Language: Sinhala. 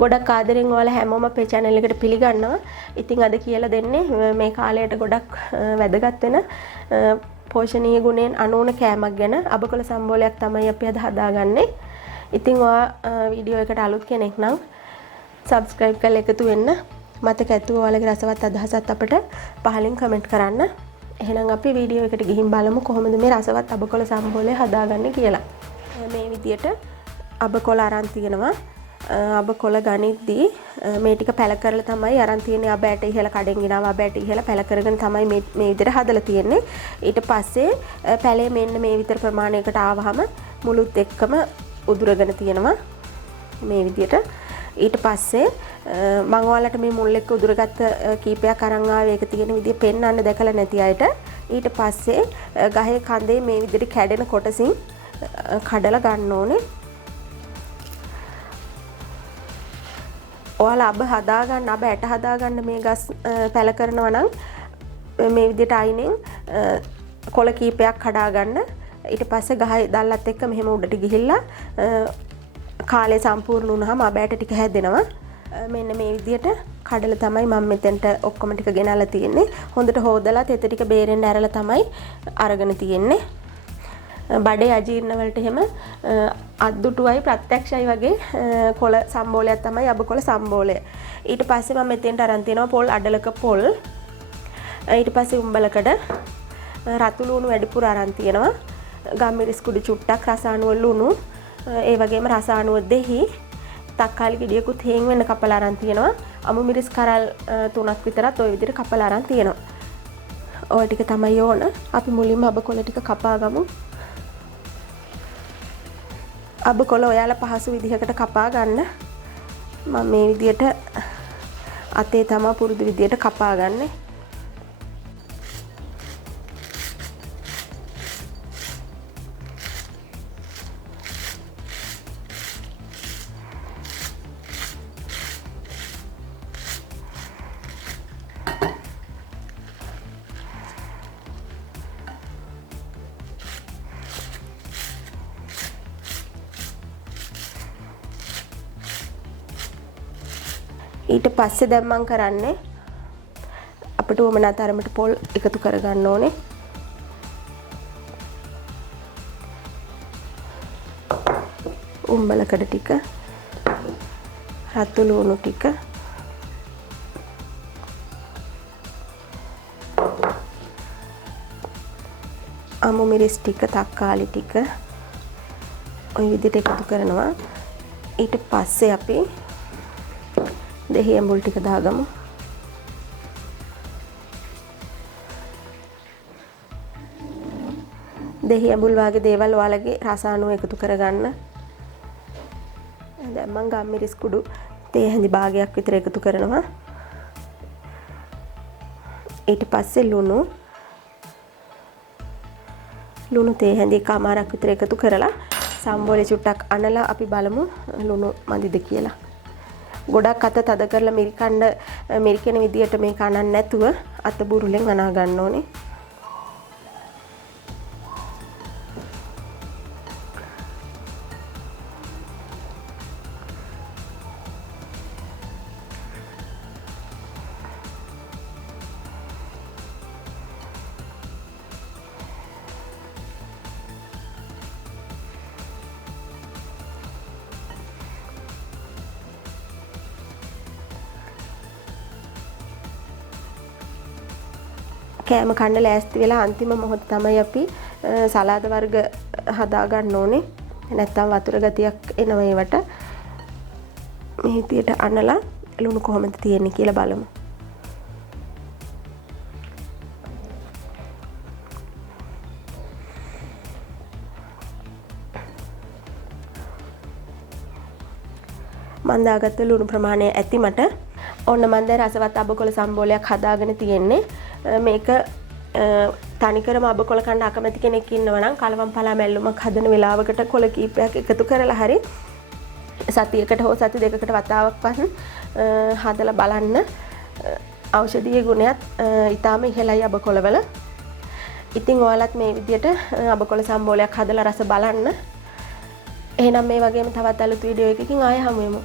ගොඩක් ආදරෙන් ඔයාලා හැමෝම අපේ channel එකට පිළිගන්නවා. ඉතින් අද කියලා දෙන්නේ මේ කාලයට ගොඩක් වැදගත් වෙන පෝෂණීය ගුණයෙන් අනෝන කෑමක් ගැන. අබකොළ සම්බෝලයක් තමයි අපි අද හදාගන්නේ. ඉතින් ඔයා වීඩියෝ එකට අලුත් කෙනෙක් නම් subscribe කරලා එකතු වෙන්න. මතක ඇතුව ඔයාලගේ රසවත් අදහසත් අපිට පහලින් comment කරන්න. එහෙනම් අපි වීඩියෝ එකට ගිහින් බලමු කොහොමද මේ රසවත් අබකොළ සම්බෝලය හදාගන්නේ කියලා. මේ විදියට අබකොළ අරන් තියෙනවා. අබකොළ ගනිද්දී මේ ටික පැල කරලා තමයි අරන් තියෙන්නේ. අබෑට ඉහළ කඩෙන් ගෙනාවා අබෑට ඉහළ පැල කරගෙන තමයි මේ විදිහට හදලා තියෙන්නේ. ඊට පස්සේ පැලේ මෙන්න මේ විතර ප්‍රමාණයකට ආවහම මුළුත් එක්කම උදුරගෙන තියෙනවා මේ විදිහට. ඊට පස්සේ මම ඔයාලට මේ මුල් එක්ක උදුරගත්ත කීපයක් අරන් ආවේ ඒක තියෙන විදිහ පෙන්වන්න දැකලා නැති අයට. ඊට පස්සේ ගහේ කඳේ මේ විදිහට කැඩෙන කොටසින් කඩලා ගන්න ඕනේ. ඔයාලා අබ හදාගන්න අබ ඇට හදාගන්න මේ ගස් පැල කරනවා නම් මේ විදිහට අයිනෙන් කොළ කීපයක් කඩා ගන්න. ඊට පස්සේ ගහේ දැල්ලත් එක්ක මෙහෙම උඩට ගිහිල්ලා කාලේ සම්පූර්ණ වුණාම අබ ඇට ටික හැදෙනවා. මෙන්න මේ විදිහට කඩලා තමයි මම මෙතෙන්ට ඔක්කොම ටික ගෙනල්ලා තියෙන්නේ. හොඳට හොදලා තෙත ටික බේරෙන්න ඇරලා තමයි අරගෙන තියෙන්නේ. බඩේ අජීර්ණ වලට එහෙම අද්දුටුවයි ප්‍රත්‍යක්ෂයි වගේ කොළ සම්බෝලයක් තමයි අබකොළ සම්බෝලය. ඊට පස්සේ මම මෙතෙන්ට අරන් තියෙනවා පොල් අඩලක පොල්. ඊට පස්සේ උඹලකඩ රතු ලුණු වැඩිපුර අරන් තියෙනවා. ගම්මිරිස් කුඩු චුට්ටක් රසානුව ලුණු ඒ වගේම රසානුව දෙහි තක්කාලි ගෙඩියකුත් හේන් වෙන්න කපලා අරන් තියෙනවා. අමු මිරිස් කරල් 3ක් විතරත් ওই විදිහට කපලා අරන් තියෙනවා. ඔය ටික තමයි ඕන. අපි මුලින්ම අබකොළ ටික කපා ගමු. අබකොළ ඔයාලා පහසු විදිහකට කපා ගන්න. මම මේ විදිහට අතේ තමයි පුරුදු විදිහට කපා ගන්න. ඊට පස්සේ දැන් මම කරන්නේ අපිට උමනා තරමට පොල් එකතු කරගන්න ඕනේ. උම්බලකඩ ටික රතු ලුණු ටික අමු මිරිස් ටික තක්කාලි ටික ඔය විදිහට එකතු කරනවා. ඊට පස්සේ අපි දෙහි ඇඹුල් ටික දාගමු. දෙහි ඇඹුල් වගේ දේවල් ඔයාලගේ රසායනෝ එකතු කරගන්න. දැන් මම ගම්මිරිස් කුඩු තේ හැඳි භාගයක් විතර එකතු කරනවා. ඊට පස්සේ ලුණු තේ හැඳි කමාරක් විතර එකතු කරලා සම්බෝලේ චුට්ටක් අනලා අපි බලමු ලුණු මදිද කියලා. ගොඩක් අත තද කරලා මිරිකෙන විදියට මේක අනන්න නැතුව අත බුරුලෙන් අනා ගන්න ඕනේ. කෑම කන්න ලෑස්ති වෙලා අන්තිම මොහොත තමයි අපි සලාද වර්ග හදා ගන්න ඕනේ. නැත්තම් වතුර ගතියක් එනවා ඒවට. මේ විදියට අනලා ලුණු කොහොමද තියෙන්නේ කියලා බලමු. මම දාගත්ත ලුණු ප්‍රමාණය ඇති මට. ඔන්න මම දැන් රසවත් අබකොළ සම්බෝලයක් හදාගෙන තියෙන්නේ. මේක තනිකරම අබකොළ කන්න අකමැති කෙනෙක් ඉන්නවා නම් කලවම් පලා මැල්ලුමක් හදන වෙලාවකට කොළ කීපයක් එකතු කරලා හරි සතියකට හෝ සති දෙකකට වතාවක් පස්සෙ හදලා බලන්න. ඖෂධීය ගුණයත් ඊටාම ඉහළයි අබකොළවල. ඉතින් ඔයාලත් මේ විදියට අබකොළ සම්බෝලයක් හදලා රස බලන්න. එහෙනම් මේ වගේම තවත් අලුත් වීඩියෝ එකකින් ආයෙ හමු වෙමු.